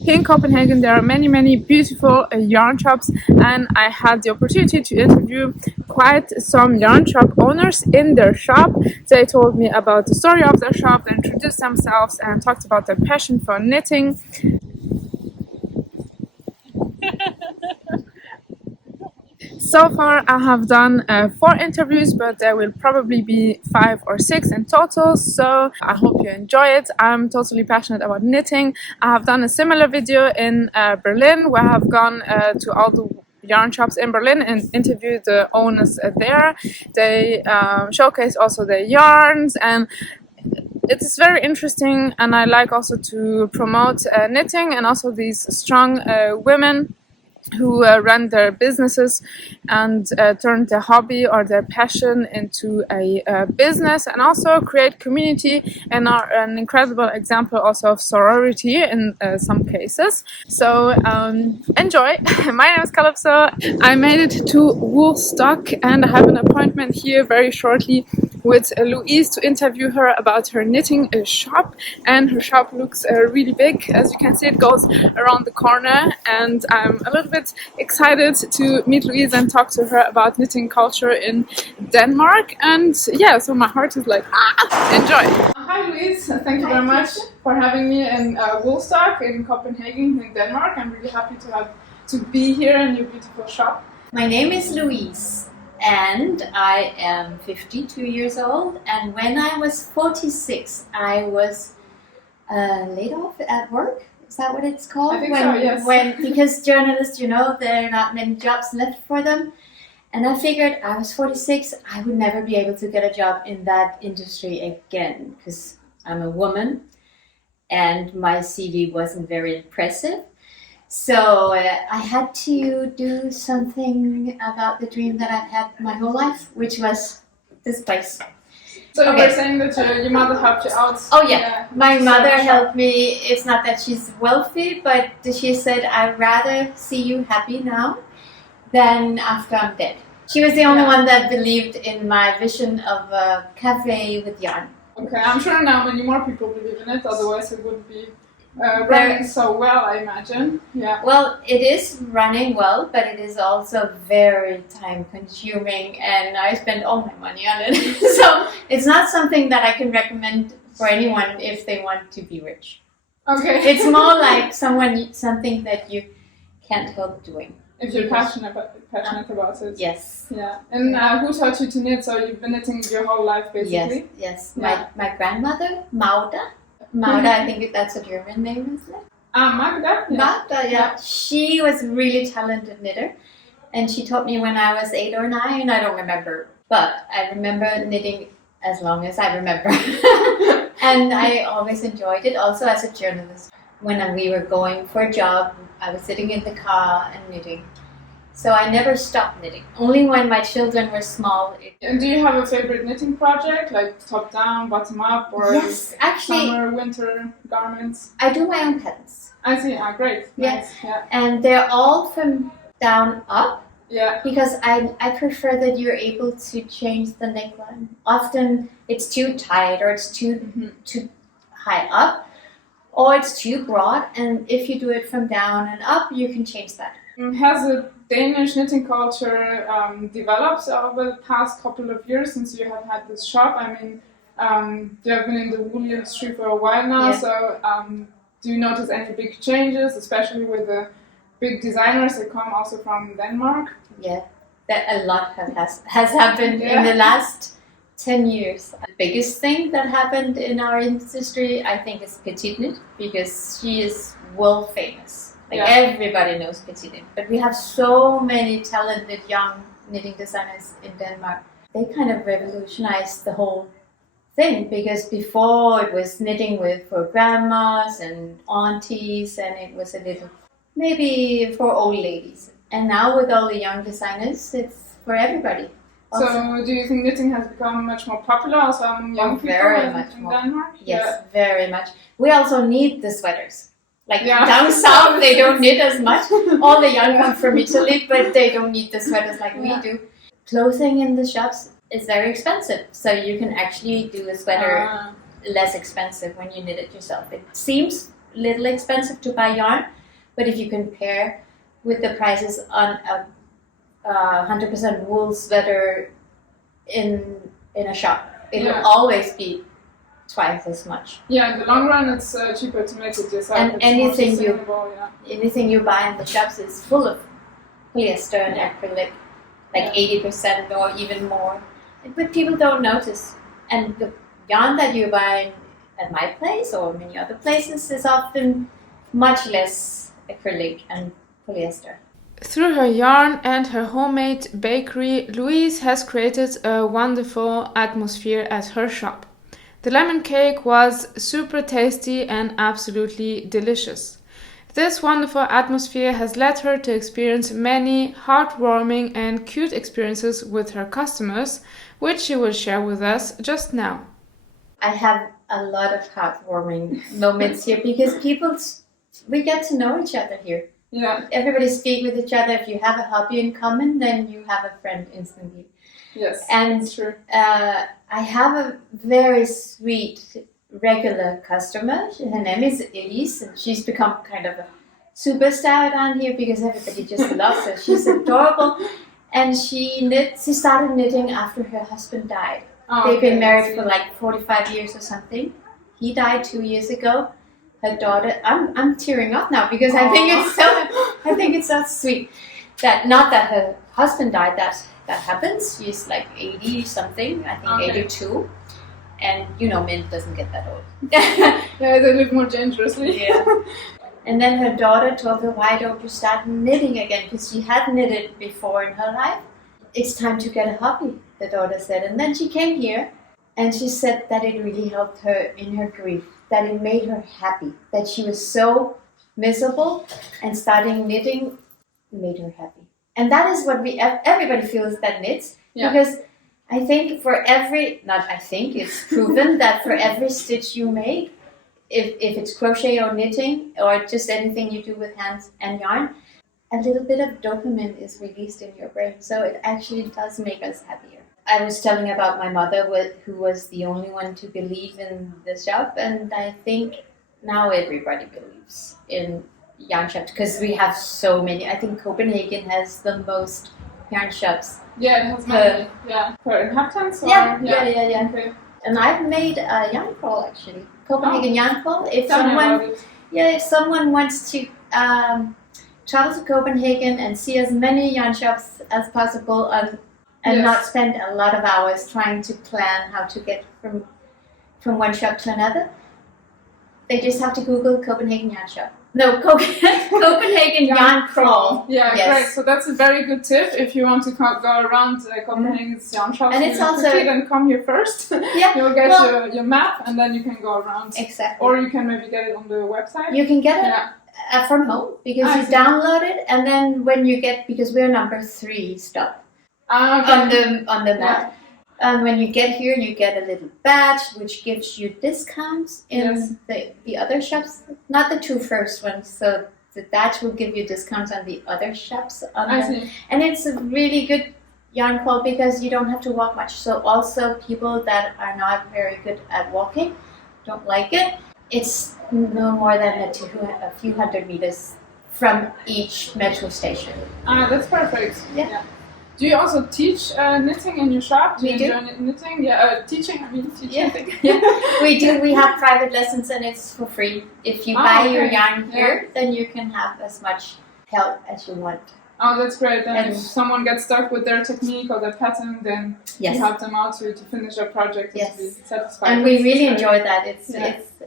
Here in Copenhagen, there are many beautiful yarn shops, and I had the opportunity to interview quite some yarn shop owners in their shop. They told me about the story of their shop, they introduced themselves, and talked about their passion for knitting. So far, I have done 4 interviews, but there will probably be 5 or 6 in total. So I hope you enjoy it. I'm totally passionate about knitting. I have done a similar video in Berlin, where I have gone to all the yarn shops in Berlin and interviewed the owners there. They showcase also their yarns, and it is very interesting. And I like also to promote knitting and also these strong women who run their businesses and turn their hobby or their passion into a business, and also create community and are an incredible example also of sorority in some cases. So enjoy. My name is Calypso. I made it to Woolstock and I have an appointment here very shortly with Louise to interview her about her knitting shop, and her shop looks really big. As you can see, it goes around the corner, and I'm a little bit excited to meet Louise and talk to her about knitting culture in Denmark. And yeah, so my heart is like, enjoy! Hi Louise, thank you very much for having me in Woolstock in Copenhagen in Denmark. I'm really happy to be here in your beautiful shop. My name is Louise. And I am 52 years old, and when I was 46, I was laid off at work. Is that what it's called? I think so, yes. Because journalists, there are not many jobs left for them. And I figured I was 46, I would never be able to get a job in that industry again, because I'm a woman and my CV wasn't very impressive. So I had to do something about the dream that I've had my whole life, which was this place. So you were saying that your mother helped you out? Oh yeah, my mother helped me. It's not that she's wealthy, but she said, I'd rather see you happy now than after I'm dead. She was the only one that believed in my vision of a cafe with yarn. Okay, I'm sure now many more people believe in it, otherwise it wouldn't be running so well, I imagine. Yeah. Well, it is running well, but it is also very time consuming, and I spend all my money on it. So it's not something that I can recommend for anyone if they want to be rich. Okay. It's more like something that you can't help doing. If you're passionate about it. Yes. Yeah. And who taught you to knit? So you've been knitting your whole life, basically? Yes. Yeah. My grandmother, Magda, I think that's a German name, isn't it? Magda? Yeah. Magda, yeah. She was a really talented knitter, and she taught me when I was 8 or 9. I don't remember, but I remember knitting as long as I remember. And I always enjoyed it, also as a journalist. When we were going for a job, I was sitting in the car and knitting. So I never stopped knitting. Only when my children were small. And do you have a favorite knitting project, like top down, bottom up, or yes, actually, summer, winter garments? I do my own patterns. I see. Great. Yes. Nice. Yeah. And they're all from down up. Yeah. Because I prefer that you're able to change the neckline. Often it's too tight, or it's too high up, or it's too broad. And if you do it from down and up, you can change that. Has the Danish knitting culture developed over the past couple of years since you have had this shop? I mean, you have been in the wool industry for a while now, so do you notice any big changes, especially with the big designers that come also from Denmark? Yeah, that a lot has happened in the last 10 years. The biggest thing that happened in our industry, I think, is Petite Knit, because she is world famous. Everybody knows Petite Knit, but we have so many talented young knitting designers in Denmark. They kind of revolutionized the whole thing, because before it was knitting for grandmas and aunties, and it was a little maybe for old ladies. And now with all the young designers, it's for everybody. Also. So do you think knitting has become much more popular also among young people in Denmark? Yes, very much. We also need the sweaters. Down south, they don't knit as much. All the young come from Italy, but they don't need the sweaters like we do. Clothing in the shops is very expensive, so you can actually do a sweater less expensive when you knit it yourself. It seems little expensive to buy yarn, but if you compare with the prices on a 100% wool sweater in a shop, it will always be twice as much. Yeah, in the long run, it's cheaper to make it yourself. And it's anything you buy in the shops is full of polyester and acrylic, like 80% or even more. But people don't notice. And the yarn that you buy at my place or many other places is often much less acrylic and polyester. Through her yarn and her homemade bakery, Louise has created a wonderful atmosphere at her shop. The lemon cake was super tasty and absolutely delicious. This wonderful atmosphere has led her to experience many heartwarming and cute experiences with her customers, which she will share with us just now. I have a lot of heartwarming moments here because we get to know each other here. Yeah. Everybody speak with each other. If you have a hobby in common, then you have a friend instantly. Yes, and that's true. I have a very sweet regular customer. Her name is Louise, and she's become kind of a superstar down here because everybody just loves her. She's adorable, and she started knitting after her husband died. They've been married for like 45 years or something. He died 2 years ago. Her daughter, I'm tearing up now because I think it's so sweet that not that her husband died, that happens. She's like 80 something, I think 82, and men doesn't get that old. Yeah, they live more dangerously. Yeah. And then her daughter told her, why don't you start knitting again? Because she had knitted before in her life. It's time to get a hobby, the daughter said. And then she came here and she said that it really helped her in her grief, that it made her happy, that she was so miserable, and starting knitting made her happy. And that is what everybody feels that knits, because I think it's proven that for every stitch you make, if it's crochet or knitting or just anything you do with hands and yarn, a little bit of dopamine is released in your brain. So it actually does make us happier. I was telling about my mother, who was the only one to believe in the shop, and I think now everybody believes in yarn shops because we have so many. I think Copenhagen has the most yarn shops. Yeah, it has many. Per inhabitants? Yeah. Okay. And I've made a yarn crawl actually, Copenhagen yarn crawl. If someone wants to travel to Copenhagen and see as many yarn shops as possible and not spend a lot of hours trying to plan how to get from one shop to another, they just have to Google Copenhagen yarn shop. No, Copenhagen yarn crawl. Yeah, great. So that's a very good tip if you want to go around Copenhagen's yarn shops. And it's also then come here first. Yeah, you'll get your map, and then you can go around. Exactly. Or you can maybe get it on the website. You can get it from home because you download it, and then when you because we're number 3 stop on the map. And when you get here, you get a little badge which gives you discounts in the other shops, not the 2 first ones. So the badge will give you discounts on the other shops. And it's a really good yarn crawl because you don't have to walk much. So also people that are not very good at walking, don't like it. It's no more than a few hundred meters from each metro station. That's perfect. Yeah. Do you also teach knitting in your shop? We do. Enjoy knitting? Yeah, teaching. Yeah. We do. We have private lessons and it's for free. If you buy your yarn here, then you can have as much help as you want. Oh, that's great. Then if someone gets stuck with their technique or their pattern, then you help them out to finish their project and to be satisfied. And we really enjoy that.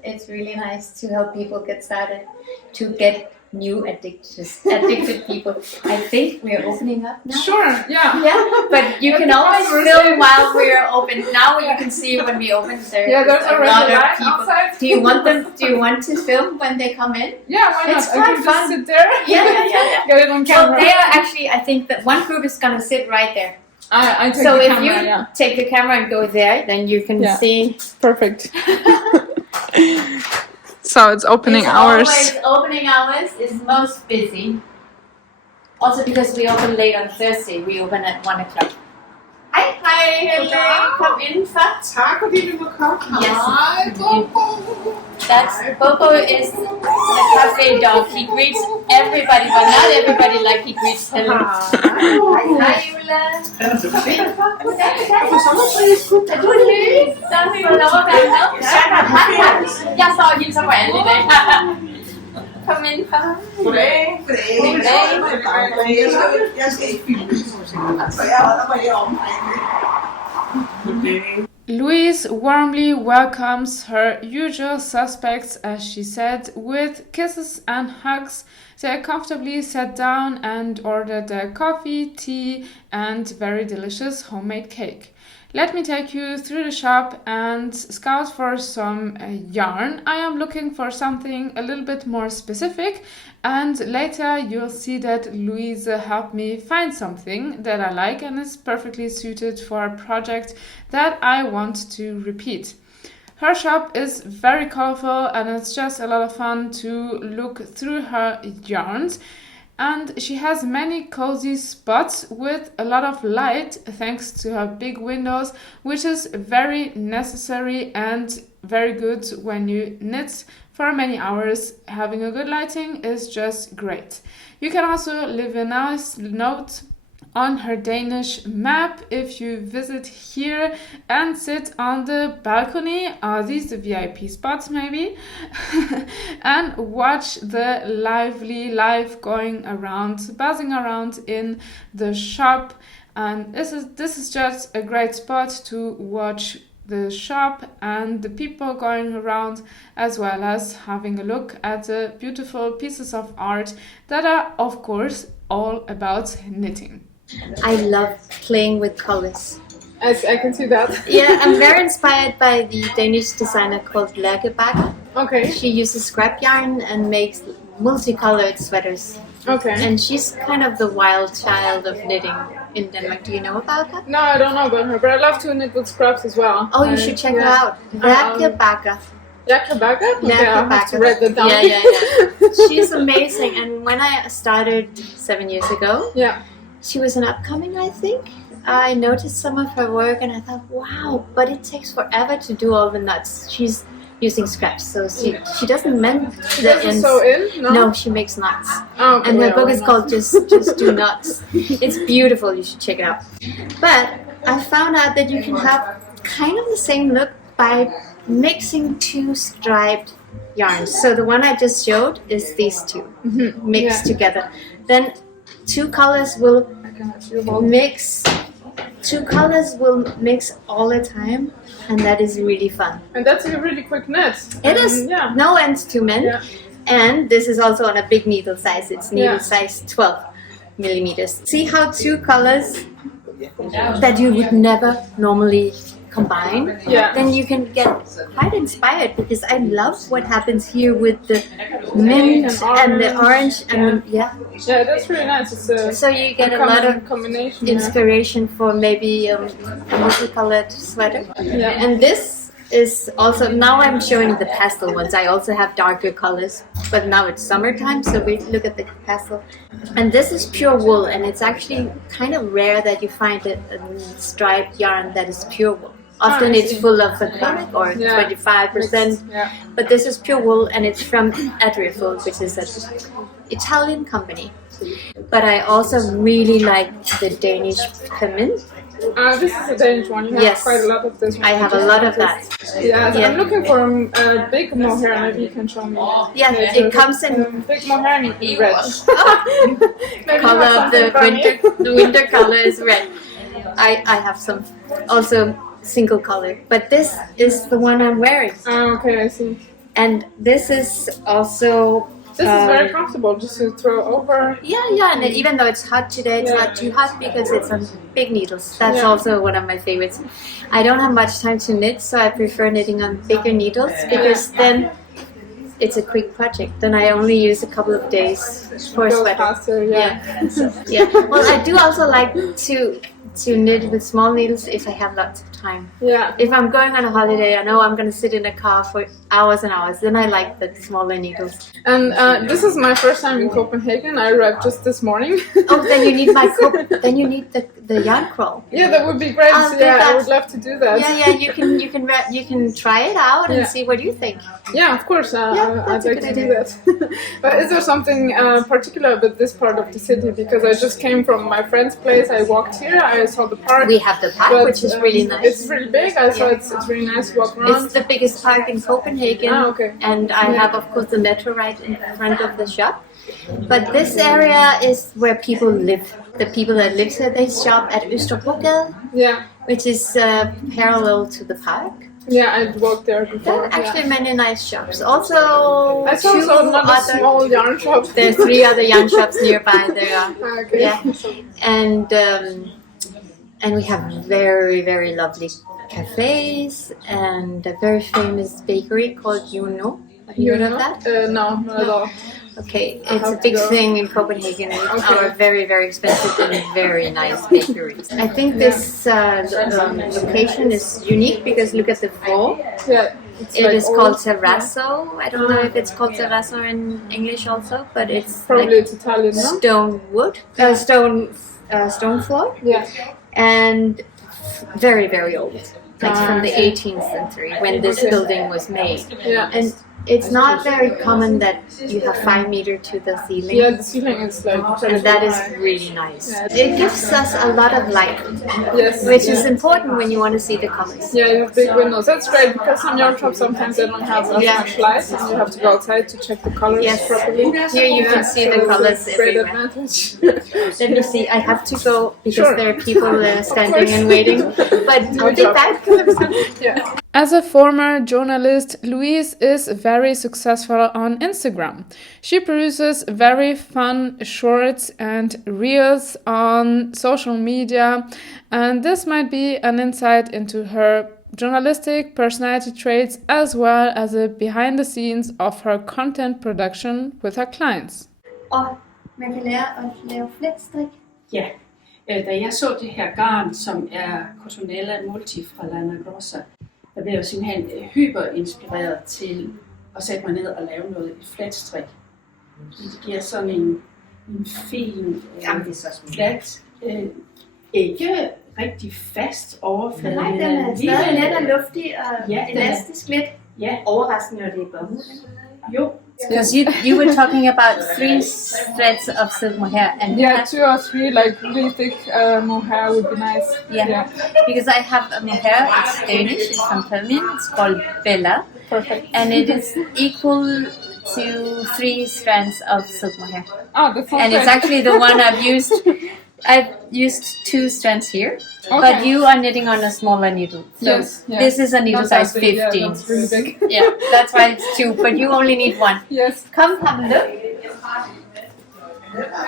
It's really nice to help people get started, to get new addicted people. I think we're opening up now. Sure, yeah, but you can always film while we're open. Now you can see when we open. There's a lot of people outside. Do you want to film when they come in? Yeah, why not? It's quite fun. Just sit there. Yeah. Get it on camera. Well, they are actually. I think that one group is gonna sit right there. I take so the if camera, you take the camera and go there, then you can see. Perfect. So it's opening hours. Always opening hours is most busy. Also because we open late on Thursday, we open at 1 o'clock. Hi. Hej Henrik, kom indenfor. Tak fordi vi må komme. Yes. Hej, Bobo. That's Bobo is the cafe dog. He greets everybody, but not everybody like he greets Henrik. Hej Ulla. Er du fedt? På sommerpris? Er du ny? Der er fået lov at være med. Jeg står og hilser på alle i dag. Kom indenfor. Goddag. Jeg skal ikke filme, så jeg holder mig heromme. Louise warmly welcomes her usual suspects, as she said, with kisses and hugs. They comfortably sat down and ordered their coffee, tea, and very delicious homemade cake. Let me take you through the shop and scout for some yarn. I am looking for something a little bit more specific, and later you'll see that Louise helped me find something that I like and is perfectly suited for a project that I want to repeat. Her shop is very colorful and it's just a lot of fun to look through her yarns. And she has many cozy spots with a lot of light thanks to her big windows, which is very necessary and very good when you knit for many hours. Having a good lighting is just great. You can also leave a nice note on her Danish map if you visit here and sit on the balcony. Are these the VIP spots maybe? And watch the lively life going around, buzzing around in the shop. And this is just a great spot to watch the shop and the people going around, as well as having a look at the beautiful pieces of art that are of course all about knitting. I love playing with colors. As I can see that. Yeah, I'm very inspired by the Danish designer called Lærkebakke. Okay. She uses scrap yarn and makes multicolored sweaters. Okay. And she's kind of the wild child of knitting in Denmark. Do you know about her? No, I don't know about her, but I love to knit with scraps as well. Oh, you should check her out. Lærkebakke. Lærkebakke? Okay, I'll have to write that down. Yeah. She's amazing. And when I started 7 years ago, she was an upcoming, I think. I noticed some of her work and I thought, wow, but it takes forever to do all the knots. She's using scraps, so she doesn't mend the ends. Sew in? No, she makes knots. Oh, okay. And her book is called Just Do Knots. It's beautiful, you should check it out. But I found out that you can have kind of the same look by mixing two striped yarns. So the one I just showed is these two mixed together. Then two colors will mix all the time, and that is really fun. And that's a really quick knit. It is. No ends to mend. And this is also on a big needle size. It's needle size 12 millimeters. See how two colors that you would never normally combine, then you can get quite inspired, because I love what happens here with the mint and the orange and that's really nice. It's so you get a lot of combination inspiration for maybe a multicolored sweater. And this is also, now I'm showing the pastel ones. I also have darker colors, but now it's summertime, so we look at the pastel. And this is pure wool, and it's actually kind of rare that you find a striped yarn that is pure wool. Often it's full of acrylic or 25%, but this is pure wool, and it's from Ravelry, which is an Italian company. But I also really like the Danish piment. This is a Danish one. You have quite a lot of this one. I have a lot of that. I'm looking for a big mohair. Maybe you can show me. Yeah, it comes in big mohair in red. Color of the winter. The winter color is red. I have some also single color, but this is the one I'm wearing. Oh, okay, I see. And this is also. This is very comfortable just to throw over. Yeah, and even though it's hot today, it's not too hot because it's on big needles. That's also one of my favorites. I don't have much time to knit, so I prefer knitting on bigger needles because then it's a quick project. Then I only use a couple of days for a sweater. Faster, yeah. Well, I do also like to to knit with small needles if I have lots of time. Yeah. If I'm going on a holiday, I know I'm going to sit in a car for hours and hours. Then I like the smaller needles. And this is my first time in Copenhagen. I arrived just this morning. Oh, then you need then you need the yarn crawl. Yeah, that would be great. I would love to do that. Yeah, you can try it out and see what you think. Yeah, of course. I'd like to do that. But is there something particular about this part of the city? Because I just came from my friend's place. I walked here. I saw the park. We have the park, which is really nice. It's really big. I saw it's really nice to walk around. It's the biggest park in Copenhagen. Okay. And I have, of course, the metro right in front of the shop. But this area is where people live. The people that live here, they shop at Østerbrogade, which is parallel to the park. Yeah, I've walked there before. There are actually many nice shops. Also, I saw another small yarn shop. There are 3 other yarn shops nearby. There are. Okay. Yeah. And we have very, very lovely cafes and a very famous bakery called Juno. Have you heard of that? No, not at all. Okay, it's a big thing in Copenhagen with our very, very expensive and very nice bakeries. I think this location is unique because look at the floor. Yeah. It is called terrazzo. I don't know if it's called terrazzo in English also, but it's probably it's Italian, no? Stone floor. Yeah. And very, very old. Like from the 18th century when this building was made. Yeah. And it's not very common that you have 5 meters to the ceiling. Yeah, the ceiling is like... And that is really nice. Yeah. It gives us a lot of light, which is important when you want to see the colors. Yeah, you have big windows. That's great because some yarn shops sometimes they don't have as much light and you have to go outside to check the colors properly. Here you can see the colors everywhere. Advantage. Let me see, I have to go because there are people standing and waiting. But I'll be back. Yeah. As a former journalist, Louise is very successful on Instagram. She produces very fun shorts and reels on social media, and this might be an insight into her journalistic personality traits as well as a behind the scenes of her content production with her clients. Og man kan lære at lave fletstrik. Ja, da jeg så det her garn, som er Cotonella Multi fra Lana Grossa, der blev jeg simpelthen hyperinspireret til at sætte mig ned og lave noget i fletstrik. Det giver sådan en fin, flat, ikke rigtig fast overflade. Nej, den er stadig let og luftig og elastisk lidt. Ja. Overraskende, når det er bomuld. Jo. Because you were talking about 3 threads of silk mohair, and 2 or 3 like really thick mohair would be nice. Yeah. Because I have a mohair. It's Danish. It's from Finland. It's called Bella. Perfect. And it is equal to 3 strands of silk mohair. Oh, that's and it's actually the one I've used. I've used 2 strands here, but you are knitting on a smaller needle. So this is a needle size 15. Yeah, that's really big. Yeah, that's why it's 2, but you only need 1. Yes. Come have a look.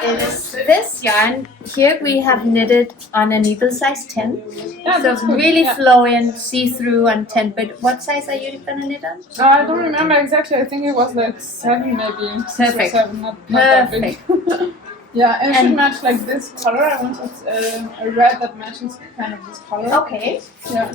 It is this yarn. Here we have knitted on a needle size 10. Yeah, so it's really flowing, see-through and 10. But what size are you going to knit on? I don't remember exactly. I think it was like 7 maybe. Perfect. 7, not that big. Yeah, and it should match like this color. I wanted a red that matches kind of this color. Okay. Yeah.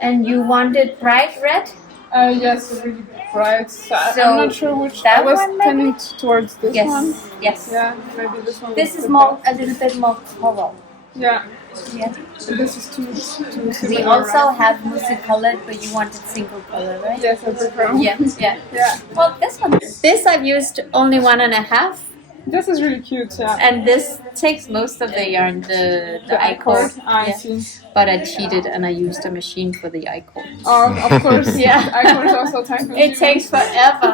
And you wanted bright red? Yes, really bright. So I'm not sure which. I was tending towards this one. Yes. Yeah, maybe this one. This is more a little bit more coral. Yeah. Yeah. So this is too similar. We also have multicolored, but you wanted single color, right? Yes, I prefer. Yeah. Well, this one. This I've used only 1.5. This is really cute, yeah. And this takes most of the yarn, the I-cord. I see. But I cheated and I used a machine for the I-cord. Oh, of course. Yeah. I-cord is also time consuming. It takes forever.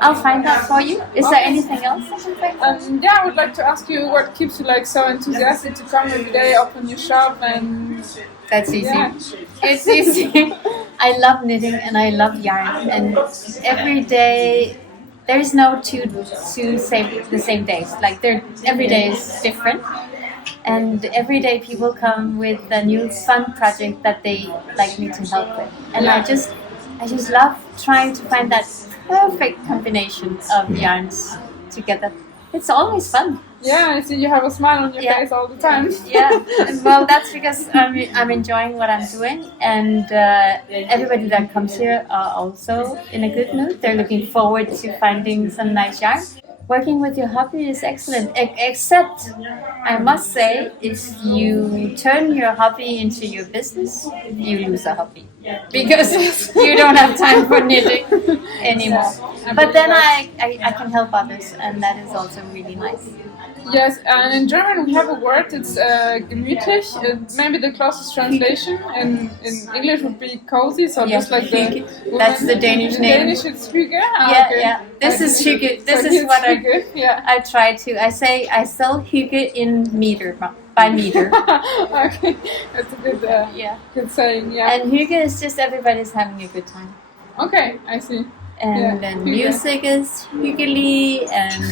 I'll find that for you. Is there anything else I can find? Yeah, I would like to ask you what keeps you like so enthusiastic to come every day, open your shop and... That's easy. Yeah. It's easy. I love knitting and I love yarn, and every day there is no the same days. Like every day is different, and every day people come with a new fun project that they like me to help with, and I just love trying to find that perfect combination of yarns together. It's always fun. Yeah, I see you have a smile on your Yeah. face all the time. Yeah, well, that's because I'm enjoying what I'm doing, and everybody that comes here are also in a good mood. They're looking forward to finding some nice yarn. Working with your hobby is excellent, except I must say, if you turn your hobby into your business, you lose a hobby because you don't have time for knitting anymore. But then I can help others, and that is also really nice. Yes, and in German we have a word, it's gemütlich. Maybe the closest translation in English would be cozy, so Yeah, just like the... that's the Danish in name. Danish it's hygge. Yeah, yeah. This is hygge. This So is it's what hygge, yeah. I try to. I sell hygge in meter by meter. Okay, that's a good, Yeah. good saying, yeah. And hygge is just everybody's having a good time. Okay, I see. And Yeah, then hygge. music is hyggelig, and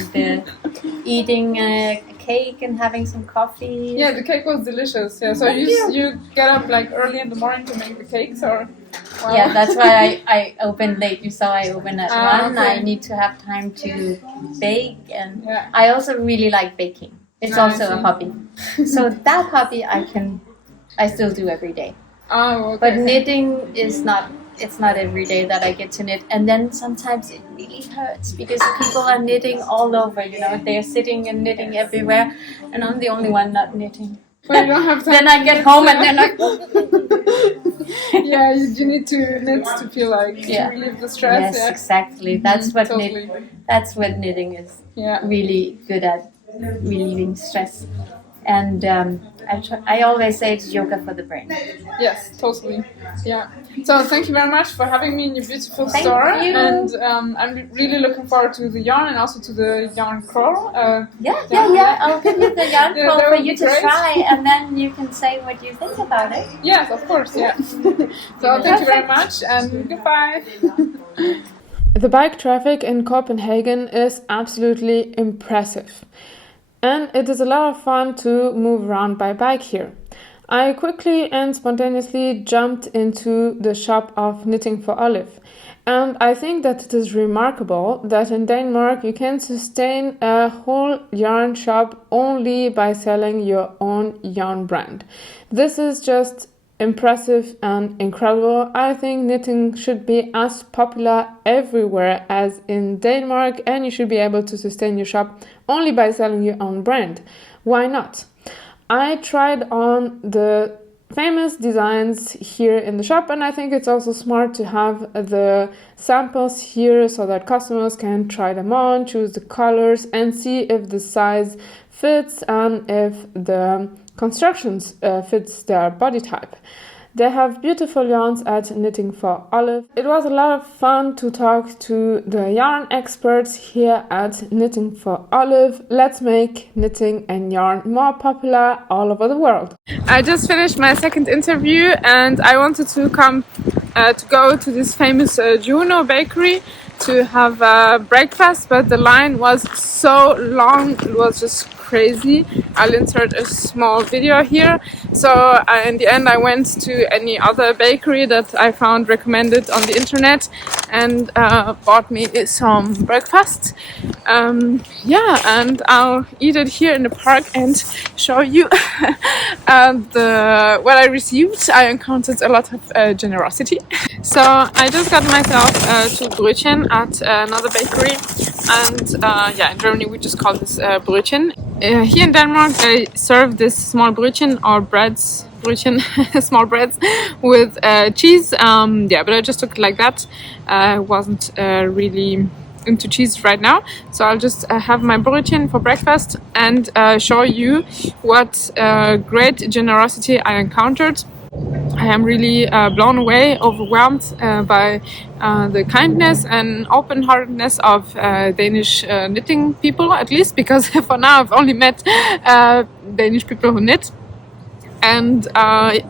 eating a cake and having some coffee. Yeah, the cake was delicious. Yeah, so you get up like early in the morning to make the cakes, or? Wow. Yeah, that's why I open late. You saw I open at 1. Okay. I need to have time to bake, and Yeah. I also really like baking. It's I also a see. hobby. So that hobby I still do every day. Oh, okay. But knitting is not. It's not every day that I get to knit, and then sometimes it really hurts because people are knitting all over. You know, they're sitting and knitting everywhere, and I'm the only one not knitting. Well, you don't have time. Then I get home and then I. Yeah, you need to knit to feel like Yeah. to relieve the stress. Yes, Yeah. exactly. That's what Totally. That's what knitting is Yeah. really good at, relieving stress. And I always say it's yoga for the brain. Yes, totally. Yeah. So thank you very much for having me in your beautiful Thank store, you. and I'm really looking forward to the yarn and also to the yarn crawl. Yeah. I'll give you the yarn Yeah, roll that for would you be to great. try, and then you can say what you think about it. Yes, of course. Yeah. So thank you very much, and goodbye. The bike traffic in Copenhagen is absolutely impressive. And it is a lot of fun to move around by bike here. I quickly and spontaneously jumped into the shop of Knitting for Olive. And I think that it is remarkable that in Denmark you can sustain a whole yarn shop only by selling your own yarn brand. This is just impressive and incredible. I think knitting should be as popular everywhere as in Denmark, and you should be able to sustain your shop only by selling your own brand. Why not? I tried on the famous designs here in the shop, and I think it's also smart to have the samples here so that customers can try them on, choose the colors, and see if the size fits and if the constructions fits their body type. They have beautiful yarns at Knitting for Olive. It was a lot of fun to talk to the yarn experts here at Knitting for Olive. Let's make knitting and yarn more popular all over the world. I just finished my second interview, and I wanted to go to this famous Juno bakery to have breakfast, but the line was so long, it was just crazy. I'll insert a small video here. So in the end I went to any other bakery that I found recommended on the internet and bought me some breakfast. And I'll eat it here in the park and show you what I received. I encountered a lot of generosity. So I just got myself 2 brötchen at another bakery, and in Germany we just call this brötchen. Here in Denmark they serve this small brötchen or brötchen, small breads with cheese. But I just took it like that. I wasn't really into cheese right now, so I'll just have my brötchen for breakfast and show you what great generosity I encountered. I am really blown away, overwhelmed by the kindness and open-heartedness of Danish knitting people, at least, because for now I've only met Danish people who knit. And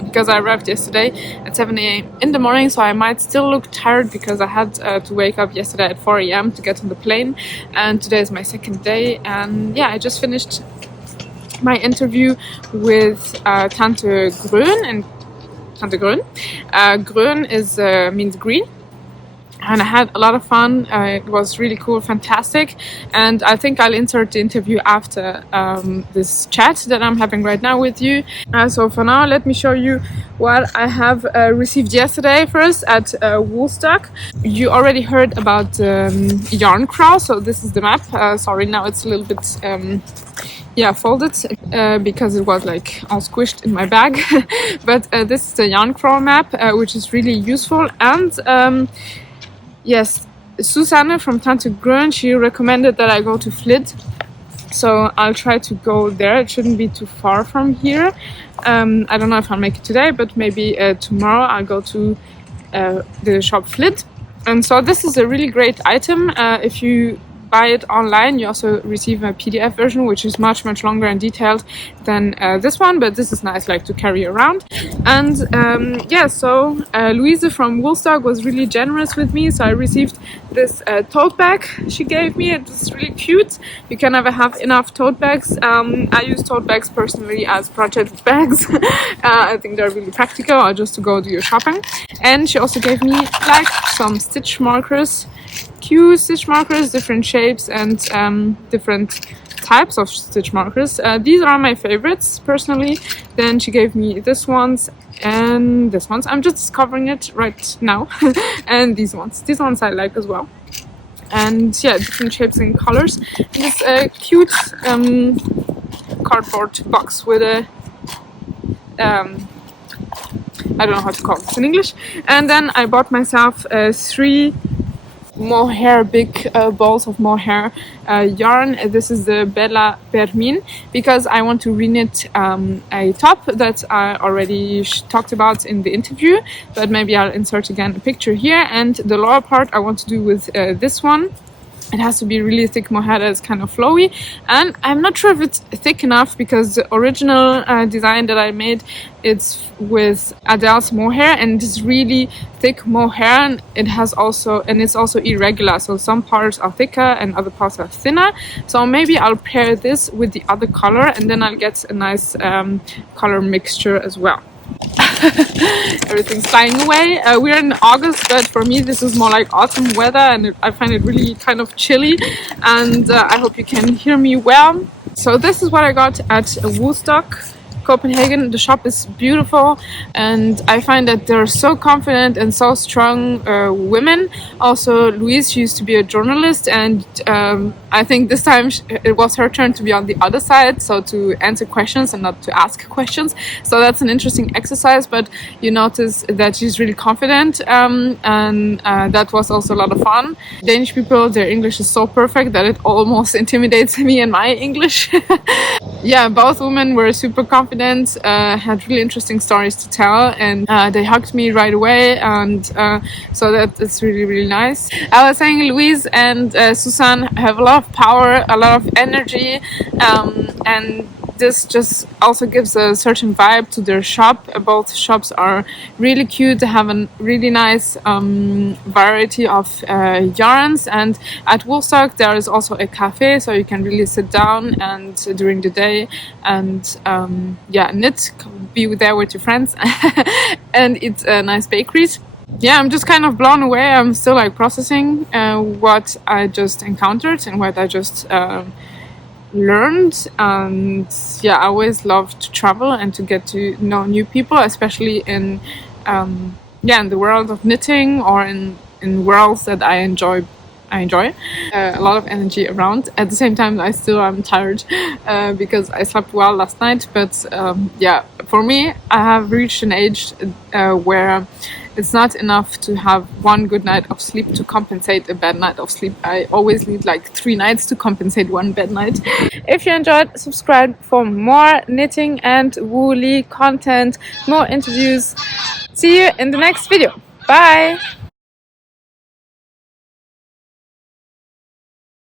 because I arrived yesterday at 7 a.m. in the morning, so I might still look tired because I had to wake up yesterday at 4 a.m. to get on the plane, and today is my second day. And I just finished my interview with Tante Grön and Tante Grön. Grön means green, and I had a lot of fun. It was really cool, fantastic, and I think I'll insert the interview after this chat that I'm having right now with you. So for now, let me show you what I have received yesterday first at Woolstock. You already heard about yarn crawl, so this is the map. Sorry, now it's a little bit folded because it was like all squished in my bag. But this is the yarn crawl map, which is really useful. And yes, Susanne from Tante Grön, she recommended that I go to Flit. So I'll try to go there. It shouldn't be too far from here. I don't know if I'll make it today, but maybe tomorrow I'll go to the shop Flit. And so this is a really great item. If you buy it online, you also receive a PDF version, which is much longer and detailed than this one, but this is nice like to carry around. And so Louise from Woolstock was really generous with me, so I received this tote bag she gave me. It's really cute. You can never have enough tote bags. I use tote bags personally as project bags. I think they're really practical, or just to go do your shopping. And she also gave me like some stitch markers, cute stitch markers, different shapes and different types of stitch markers. These are my favorites personally. Then she gave me this ones and this ones. I'm just discovering it right now. And these ones I like as well. And yeah, different shapes and colors. This cute cardboard box with a I don't know how to call this in English. And then I bought myself 3 mohair, big balls of mohair yarn. This is the Bella Permin, because I want to reknit a top that I already talked about in the interview, but maybe I'll insert again a picture here. And the lower part I want to do with this one. It has to be really thick mohair that's kind of flowy, and I'm not sure if it's thick enough because the original design that I made, it's with Adele's mohair, and it's really thick mohair, and it's also irregular, so some parts are thicker and other parts are thinner. So maybe I'll pair this with the other color, and then I'll get a nice color mixture as well. Everything's flying away. We're in August, but for me this is more like autumn weather, and I find it really kind of chilly, and I hope you can hear me well. So this is what I got at Woolstock, Copenhagen. The shop is beautiful, and I find that they're so confident and so strong women. Also, Louise, she used to be a journalist, and I think this time it was her turn to be on the other side, so to answer questions and not to ask questions. So that's an interesting exercise, but you notice that she's really confident, and that was also a lot of fun. Danish people, their English is so perfect that it almost intimidates me in my English. Yeah, both women were super confident, had really interesting stories to tell, and they hugged me right away, and so that's really nice. I was saying Louise and Susanne have a lot of power, a lot of energy, and this just also gives a certain vibe to their shop. Both shops are really cute. They have a really nice variety of yarns, and at Woolstock there is also a cafe, so you can really sit down and during the day and knit, be there with your friends and eat nice bakeries. Yeah, I'm just kind of blown away. I'm still like processing what I just encountered and what I just learned. And yeah, I always love to travel and to get to know new people, especially in the world of knitting, or in worlds that I enjoy a lot of energy around. At the same time, I still am tired because I slept well last night, but for me, I have reached an age where it's not enough to have one good night of sleep to compensate a bad night of sleep. I always need like 3 nights to compensate one bad night. If you enjoyed, subscribe for more knitting and woolly content, more interviews. See you in the next video. Bye!